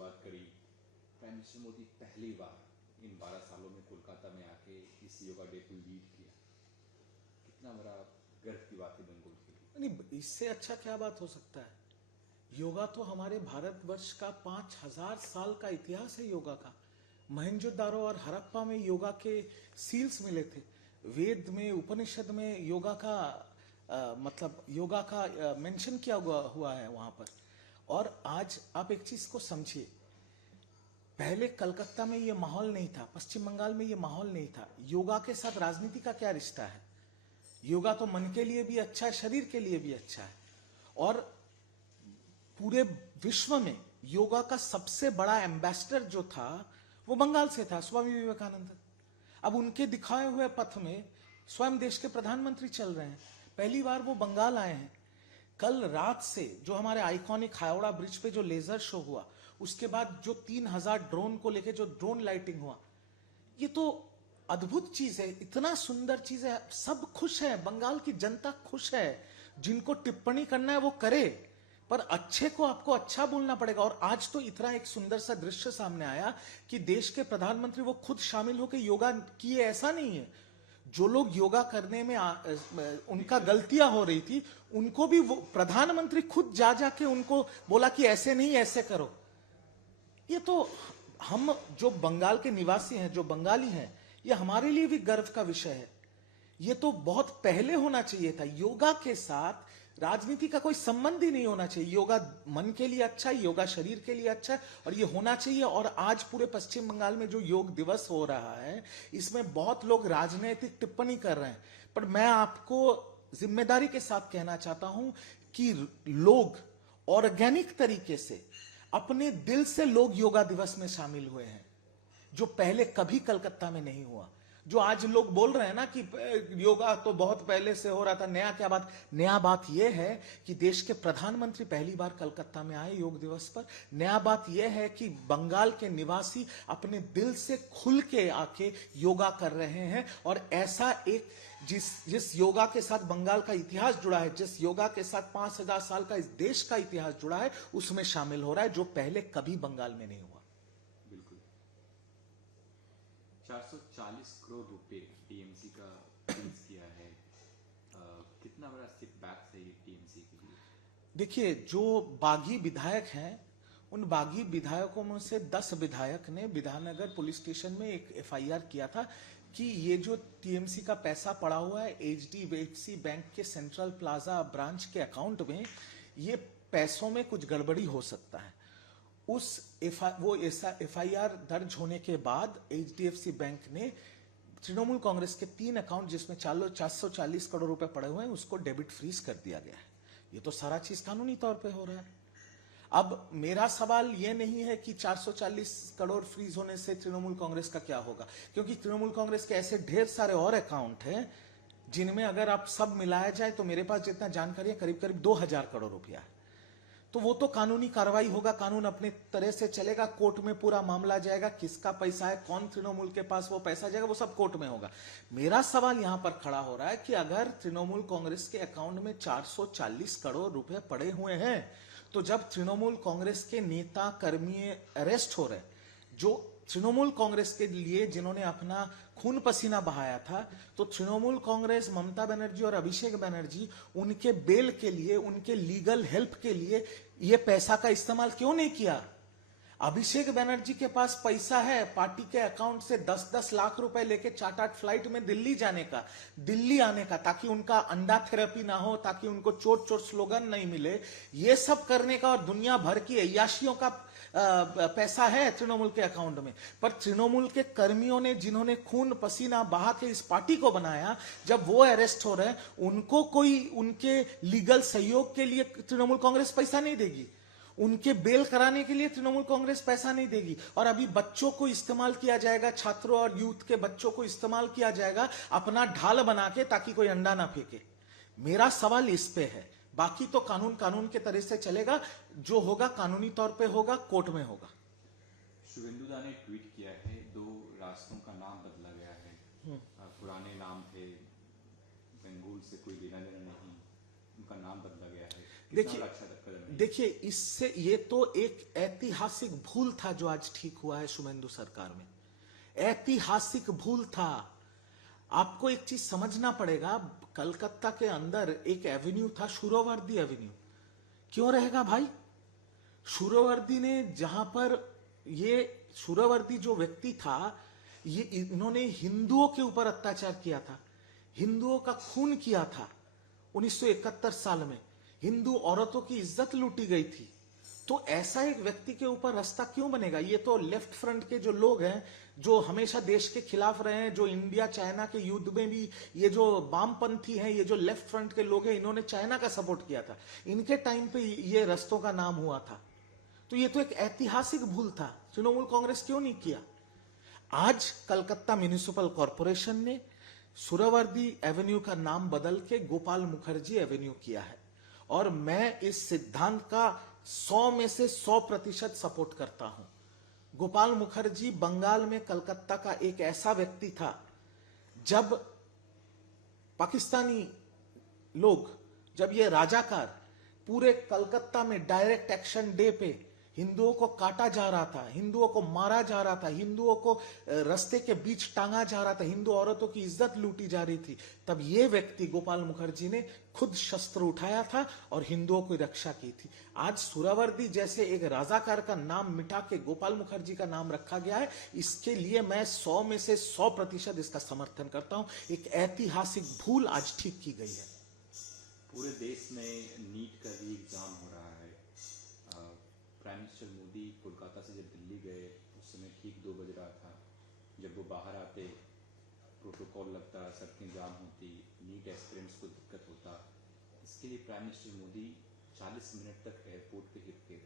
शुरुआत करी। Prime minister Modi पहली बार इन 12 सालों में कोलकाता में आके इस योगा डे को लीड किया। कितना बड़ा गर्व की बात है बंगुल के लिए। नहीं, इससे अच्छा क्या बात हो सकता है। योगा तो हमारे भारतवर्ष का 5000 साल का इतिहास है योगा का। मोहनजोदारो और हड़प्पा में योगा के सील्स मिले थे। वेद में, उपनिषद में योगा का मतलब योगा का मेंशन किया हुआ है वहां पर। और आज आप एक चीज को समझिए, पहले कलकत्ता में ये माहौल नहीं था, पश्चिम बंगाल में ये माहौल नहीं था। योगा के साथ राजनीति का क्या रिश्ता है। योगा तो मन के लिए भी अच्छा है, शरीर के लिए भी अच्छा है। और पूरे विश्व में योगा का सबसे बड़ा एम्बेसडर जो था वो बंगाल से था, स्वामी विवेकानंद। अब उनके दिखाए हुए पथ में स्वयं देश के प्रधानमंत्री चल रहे हैं। पहली बार वो बंगाल आए हैं। कल रात से जो हमारे आइकॉनिक हावड़ा ब्रिज पे जो लेजर शो हुआ, उसके बाद जो 3000 ड्रोन को लेके जो ड्रोन लाइटिंग हुआ, ये तो अद्भुत चीज है, इतना सुंदर चीज है। सब खुश है, बंगाल की जनता खुश है। जिनको टिप्पणी करना है वो करे, पर अच्छे को आपको अच्छा बोलना पड़ेगा। और आज तो इतना एक सुंदर सा दृश्य सामने आया कि देश के प्रधानमंत्री वो खुद शामिल होकर योगा किए। ऐसा नहीं है, जो लोग योगा करने में उनका गलतियां हो रही थी, उनको भी वो प्रधानमंत्री खुद जा जाके उनको बोला कि ऐसे नहीं, ऐसे करो। ये तो हम जो बंगाल के निवासी हैं, जो बंगाली हैं, ये हमारे लिए भी गर्व का विषय है। ये तो बहुत पहले होना चाहिए था। योगा के साथ राजनीति का कोई संबंध ही नहीं होना चाहिए। योगा मन के लिए अच्छा है, योगा शरीर के लिए अच्छा है, और ये होना चाहिए। और आज पूरे पश्चिम बंगाल में जो योग दिवस हो रहा है, इसमें बहुत लोग राजनीतिक टिप्पणी कर रहे हैं, पर मैं आपको जिम्मेदारी के साथ कहना चाहता हूं कि लोग ऑर्गेनिक तरीके से, अपने दिल से लोग योगा दिवस में शामिल हुए हैं, जो पहले कभी कलकत्ता में नहीं हुआ। जो आज लोग बोल रहे हैं ना कि योगा तो बहुत पहले से हो रहा था, नया क्या बात। नया बात यह है कि देश के प्रधानमंत्री पहली बार कलकत्ता में आए योग दिवस पर। नया बात यह है कि बंगाल के निवासी अपने दिल से खुल के आके योगा कर रहे हैं। और ऐसा एक जिस योगा के साथ बंगाल का इतिहास जुड़ा है, जिस योगा के साथ 5000 साल का इस देश का इतिहास जुड़ा है, उसमें शामिल हो रहा है, जो पहले कभी बंगाल में नहीं हुआ। 440 करोड़ रुपए टीएमसी का रिलीज किया है। कितना बड़ा सेटबैक है ये टीएमसी के लिए। देखिए, जो बागी विधायक हैं, उन बागी विधायकों में से 10 विधायक ने विधाननगर पुलिस स्टेशन में एक एफआईआर किया था कि ये जो टीएमसी का पैसा पड़ा हुआ है एचडीएफसी बैंक के सेंट्रल प्लाजा ब्रांच के अकाउंट में, ये पैसों में कुछ गड़बड़ी हो सकता है। वो ऐसा एफआईआर दर्ज होने के बाद एचडीएफसी बैंक ने तृणमूल कांग्रेस के 3 अकाउंट जिसमें 440 करोड़ रुपए पड़े हुए हैं, उसको डेबिट फ्रीज कर दिया गया है। ये तो सारा चीज कानूनी तौर पे हो रहा है। अब मेरा सवाल ये नहीं है कि 440 करोड़ फ्रीज होने से तृणमूल कांग्रेस का क्या होगा, क्योंकि तृणमूल कांग्रेस के ऐसे ढेर सारे और अकाउंट हैं जिनमें अगर आप सब मिलाया जाए तो मेरे पास जितना जानकारी है करीब करीब 2000 करोड़ रुपया है। तो वो तो कानूनी कार्रवाई होगा, कानून अपने तरह से चलेगा, कोर्ट में पूरा मामला जाएगा, किसका पैसा है, कौन तृणमूल के पास वो पैसा जाएगा, वो सब कोर्ट में होगा। मेरा सवाल यहां पर खड़ा हो रहा है कि अगर तृणमूल कांग्रेस के अकाउंट में 440 करोड़ रुपए पड़े हुए हैं, तो जब तृणमूल कांग्रेस के नेता कर्मी अरेस्ट हो रहे, जो तृणमूल कांग्रेस के लिए जिन्होंने अपना खून पसीना बहाया था, तो तृणमूल कांग्रेस, ममता बनर्जी और अभिषेक बनर्जी उनके बेल के लिए, उनके लीगल हेल्प के लिए ये पैसा का इस्तेमाल क्यों नहीं किया। अभिषेक बनर्जी के पास पैसा है पार्टी के अकाउंट से 10-10 लाख रुपए लेके 4-8 फ्लाइट में दिल्ली जाने का, दिल्ली आने का, ताकि उनका अंडा थेरेपी ना हो, ताकि उनको चोट चोट स्लोगन नहीं मिले, ये सब करने का। और दुनिया भर की अय्याशियों का पैसा है तृणमूल के अकाउंट में। पर तृणमूल के कर्मियों ने, जिन्होंने खून पसीना बहा के इस पार्टी को बनाया, जब वो अरेस्ट हो रहे हैं, उनको कोई उनके लीगल सहयोग के लिए तृणमूल कांग्रेस पैसा नहीं देगी, उनके बेल कराने के लिए तृणमूल कांग्रेस पैसा नहीं देगी। और अभी बच्चों को इस्तेमाल किया जाएगा, छात्रों और यूथ के बच्चों को इस्तेमाल किया जाएगा अपना ढाल बना के, ताकि कोई अंडा ना फेंके। मेरा सवाल इस पे है। बाकी तो कानून के तरह से चलेगा, जो होगा कानूनी तौर पे होगा, कोर्ट में होगा। शुभेंदु दा ने ट्वीट किया है 2 रास्तों का नाम बदला गया है। पुराने नाम थे, बंगुल से कोई लेना देना नहीं, उनका नाम बदला गया है। कितना अच्छा कदम है। देखिए इससे ये तो एक ऐतिहासिक भूल था जो आज ठीक हुआ है शुभेंदु सरकार में, ऐतिहासिक भूल था। आपको एक चीज समझना पड़ेगा, कलकत्ता के अंदर एक एवेन्यू था शुरोवर्दी एवेन्यू, क्यों रहेगा भाई? शुरोवर्दी ने जहां पर, ये शुरोवर्दी जो व्यक्ति था, ये इन्होंने हिंदुओं के ऊपर अत्याचार किया था, हिंदुओं का खून किया था 1971 साल में, हिंदू औरतों की इज्जत लूटी गई थी। तो ऐसा एक व्यक्ति के ऊपर रास्ता क्यों बनेगा? ये तो लेफ्ट फ्रंट के जो लोग हैं, जो हमेशा देश के खिलाफ रहे हैं, जो इंडिया चाइना के युद्ध में भी, ये जो वामपंथी हैं, ये जो लेफ्ट फ्रंट के लोग हैं, इन्होंने चाइना का सपोर्ट किया था, इनके टाइम पे ये रस्तों का नाम हुआ था। तो ये तो एक ऐतिहासिक भूल था, तृणमूल कांग्रेस क्यों नहीं किया? आज कलकत्ता म्युनिसिपल कॉरपोरेशन ने सुरावर्दी एवेन्यू का नाम बदल के गोपाल मुखर्जी एवेन्यू किया है, और मैं इस सिद्धांत का 100 में से 100% सपोर्ट करता हूं। गोपाल मुखर्जी बंगाल में कलकत्ता का एक ऐसा व्यक्ति था, जब पाकिस्तानी लोग, जब ये राजाकार पूरे कलकत्ता में डायरेक्ट एक्शन डे पे हिंदुओं को काटा जा रहा था, हिंदुओं को मारा जा रहा था, हिंदुओं को रास्ते के बीच टांगा जा रहा था, हिंदू औरतों की इज्जत लूटी जा रही थी, तब ये व्यक्ति गोपाल मुखर्जी ने खुद शस्त्र उठाया था और हिंदुओं की रक्षा की थी। आज सुरावर्दी जैसे एक राजाकार का नाम मिटा के गोपाल मुखर्जी का नाम रखा गया है, इसके लिए मैं 100 में से 100% इसका समर्थन करता हूं। एक ऐतिहासिक भूल आज ठीक की गई है। पूरे देश में नीट का भी एग्जाम हो रहा है। प्राइम मिनिस्टर मोदी कोलकाता से जब दिल्ली गए, उस समय ठीक 2 बज रहा था। जब वो बाहर आते, प्रोटोकॉल लगता, सड़कें जाम होती, नीट एस्पिरेंट्स को दिक्कत होता। इसके लिए प्राइम मिनिस्टर मोदी 40 मिनट तक एयरपोर्ट पे ही रुके थे।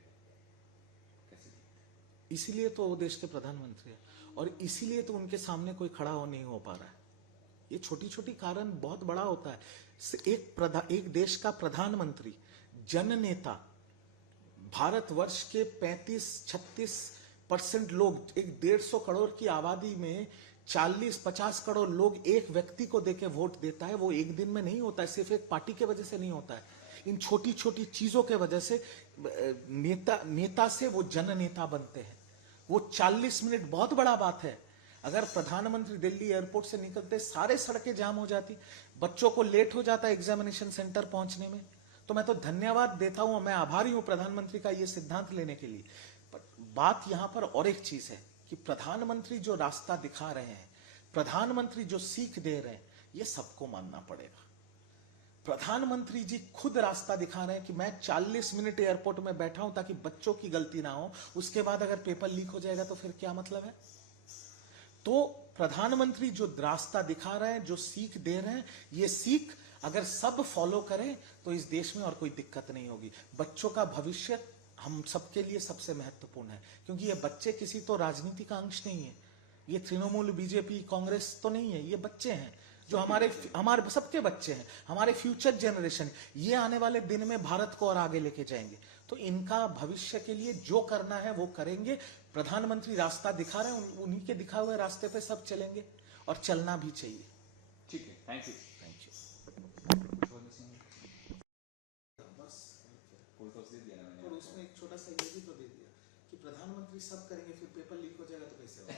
कैसे देखते? इसीलिए तो वो देश के प्रधानमंत्री है, और इसीलिए तो उनके सामने कोई खड़ा हो नहीं हो पा रहा है। ये छोटी छोटी कारण बहुत बड़ा होता है। एक देश का प्रधानमंत्री, जननेता, भारतवर्ष के 35-36% लोग, एक 150 करोड़ की आबादी में 40-50 करोड़ लोग एक व्यक्ति को देके वोट देता है। वो एक दिन में नहीं होता है, सिर्फ एक पार्टी के वजह से नहीं होता है। इन छोटी छोटी चीजों के वजह से नेता से वो जननेता बनते हैं। वो 40 मिनट बहुत बड़ा बात है। अगर प्रधानमंत्री दिल्ली एयरपोर्ट से निकलते सारे सड़कें जाम हो जाती, बच्चों को लेट हो जाता एग्जामिनेशन सेंटर पहुंचने में, तो मैं तो धन्यवाद देता हूं, मैं आभारी हूं प्रधानमंत्री का ये सिद्धांत लेने के लिए। पर बात यहां पर और एक चीज है कि प्रधानमंत्री जो रास्ता दिखा रहे हैं, प्रधानमंत्री जो सीख दे रहे हैं, ये सबको मानना पड़ेगा। प्रधानमंत्री जी खुद रास्ता दिखा रहे हैं कि मैं 40 मिनट एयरपोर्ट में बैठा हूं ताकि बच्चों की गलती ना हो, उसके बाद अगर पेपर लीक हो जाएगा तो फिर क्या मतलब है? तो प्रधानमंत्री जो रास्ता दिखा रहे हैं, जो सीख दे रहे हैं, ये सीख अगर सब फॉलो करें तो इस देश में और कोई दिक्कत नहीं होगी। बच्चों का भविष्य हम सबके लिए सबसे महत्वपूर्ण है, क्योंकि ये बच्चे किसी तो राजनीति का अंश नहीं है, ये तृणमूल, बीजेपी, कांग्रेस तो नहीं है, ये बच्चे हैं जो हमारे सबके बच्चे हैं, हमारे फ्यूचर जनरेशन। ये आने वाले दिन में भारत को और आगे लेके जाएंगे, तो इनका भविष्य के लिए जो करना है वो करेंगे। प्रधानमंत्री रास्ता दिखा रहे हैं, उन्हीं के दिखा हुए रास्ते पे सब चलेंगे, और चलना भी चाहिए। ठीक है, थैंक यू। और उसमें एक छोटा सा ये भी तो दे दिया कि प्रधानमंत्री सब करेंगे, फिर पेपर लीक हो जाएगा तो कैसे होगा?